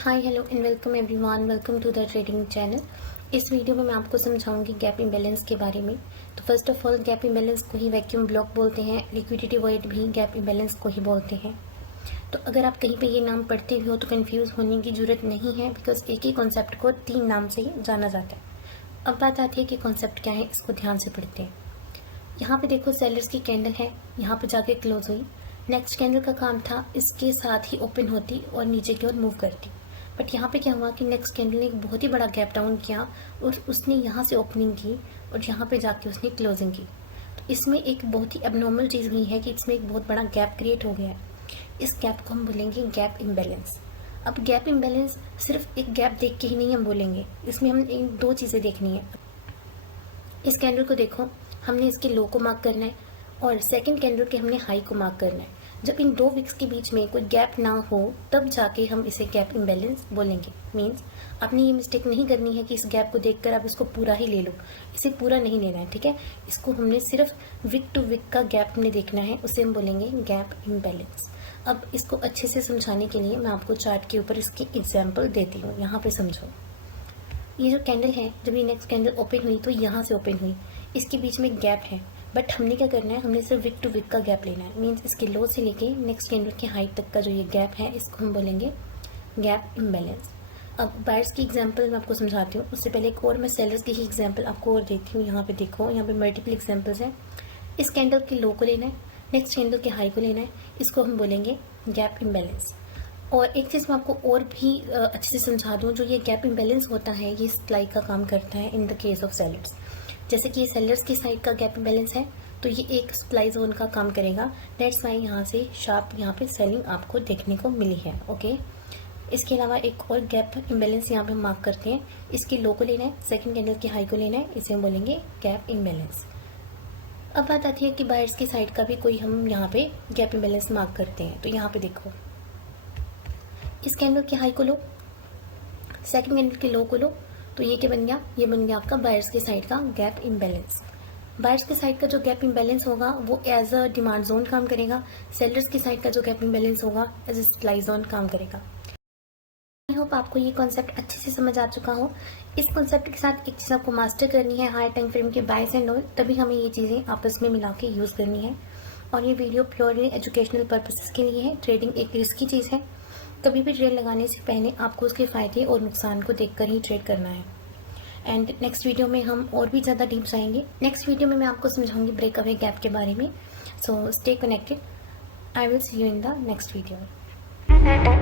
Hi hello and welcome everyone, welcome to the trading channel. इस video में मैं आपको समझाऊंगी गैप इम्बैलेंस के बारे में। तो first of all, gap imbalance को ही वैक्यूम ब्लॉक बोलते हैं, लिक्विडिटी वॉइड भी गैप इम्बैलेंस को ही बोलते हैं। तो अगर आप कहीं पे ये नाम पढ़ते भी हो तो कंफ्यूज होने की जरूरत नहीं है, बिकॉज एक ही कॉन्सेप्ट को 3 नाम से ही जाना जाता है। अब बात आती है कि कॉन्सेप्ट क्या है, इसको ध्यान से पढ़ते हैं। यहाँ पे देखो, सेलर्स की कैंडल है, यहाँ पे जाके क्लोज हुई। नेक्स्ट कैंडल का काम था इसके साथ ही ओपन होती और नीचे की ओर मूव करती। बट यहाँ पे क्या हुआ कि नेक्स्ट कैंडल ने एक बहुत ही बड़ा गैप डाउन किया और उसने यहाँ से ओपनिंग की और यहाँ पे जाके उसने क्लोजिंग की। तो इसमें एक बहुत ही एबनॉर्मल चीज़ हुई है कि इसमें एक बहुत बड़ा गैप क्रिएट हो गया है। इस गैप को हम बोलेंगे गैप इम्बैलेंस। अब गैप इम्बैलेंस सिर्फ एक गैप देख के ही नहीं हम बोलेंगे, इसमें हम इन 2 चीज़ें देखनी है। इस कैंडल को देखो, हमने इसके लो को मार्क करना है और सेकंड कैंडल के हमने हाई को मार्क करना है। जब इन 2 विक्स के बीच में कोई गैप ना हो तब जाके हम इसे गैप इम्बैलेंस बोलेंगे। मींस आपने ये मिस्टेक नहीं करनी है कि इस गैप को देखकर आप इसको पूरा ही ले लो, इसे पूरा नहीं लेना है, ठीक है। इसको हमने सिर्फ विक टू विक का गैप हमने देखना है, उसे हम बोलेंगे गैप इम्बैलेंस। अब इसको अच्छे से समझाने के लिए मैं आपको चार्ट के ऊपर इसकी एग्जाम्पल देती हूँ। यहाँ पे समझो, ये जो कैंडल है, जब ये नेक्स्ट कैंडल ओपन हुई तो यहाँ से ओपन हुई, इसके बीच में गैप है। बट हमने क्या करना है, हमने सिर्फ विक टू विक का गैप लेना है। मींस इसके लो से लेके नेक्स्ट कैंडल के हाई तक का जो ये गैप है, इसको हम बोलेंगे गैप इम्बैलेंस। अब बायर्स की एग्जांपल मैं आपको समझाती हूँ, उससे पहले एक और मैं सेलर्स की ही एग्जांपल आपको और देती हूँ। यहाँ पे देखो, यहाँ पे मल्टीपल एग्जाम्पल्स हैं। इस कैंडल के लो को लेना है, नेक्स्ट कैंडल के हाई को लेना है, इसको हम बोलेंगे गैप इम्बैलेंस। और एक चीज़ मैं आपको और भी अच्छे से समझा दूँ, जो ये गैप इम्बैलेंस होता है ये सप्लाई का काम करता है in the case of sellers. जैसे कि ये सेलर्स की साइड का गैप इम्बैलेंस है तो ये एक सप्लाई जोन का काम करेगा। दैट्स वाई यहाँ से शार्प यहाँ पे सेलिंग आपको देखने को मिली है। ओके, इसके अलावा एक और गैप इम्बैलेंस यहाँ पे हम मार्क करते हैं। इसके लो को लेना है, सेकंड कैंडल के हाई को लेना है, इसे हम बोलेंगे गैप इम्बैलेंस। अब बात आती है कि बायर्स की साइड का भी कोई हम यहाँ पे गैप इम्बैलेंस मार्क करते हैं। तो यहाँ पे देखो, इस कैंडल के हाई को लो, सेकंड कैंडल के लो को लो, तो ये क्या बन गया, ये बन गया आपका बायर्स के साइड का गैप इम्बैलेंस। बायर्स के साइड का जो गैप इम्बैलेंस होगा वो एज अ डिमांड जोन काम करेगा। सेलर्स की साइड का जो गैप इम्बैलेंस होगा एज अ सप्लाई जोन काम करेगा। आई होप आपको ये कॉन्सेप्ट अच्छे से समझ आ चुका हो। इस कॉन्सेप्ट के साथ एक चीज़ आपको मास्टर करनी है, हाई टाइम फ्रेम के बाइस एंड ऑल, तभी हमें ये चीज़ें आपस में मिला के यूज़ करनी है। और ये वीडियो प्योरली एजुकेशनल पर्पसेस के लिए है। ट्रेडिंग एक रिस्की चीज़ है, कभी भी ट्रेड लगाने से पहले आपको उसके फ़ायदे और नुकसान को देखकर ही ट्रेड करना है। एंड नेक्स्ट वीडियो में हम और भी ज़्यादा डीप जाएंगे। नेक्स्ट वीडियो में मैं आपको समझाऊंगी ब्रेक अवे गैप के बारे में। So stay connected, I will see you in the next video.